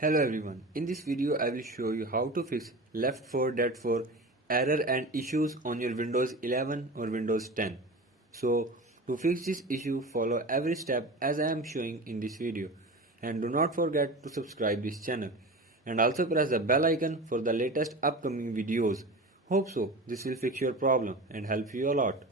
Hello everyone, in this video I will show you how to fix left 4 dead 4 error and issues on your Windows 11 or Windows 10. So to fix this issue, follow every step as I am showing in this video, and do not forget to subscribe this channel and also press the bell icon for the latest upcoming videos. Hope so this will fix your problem and help you a lot.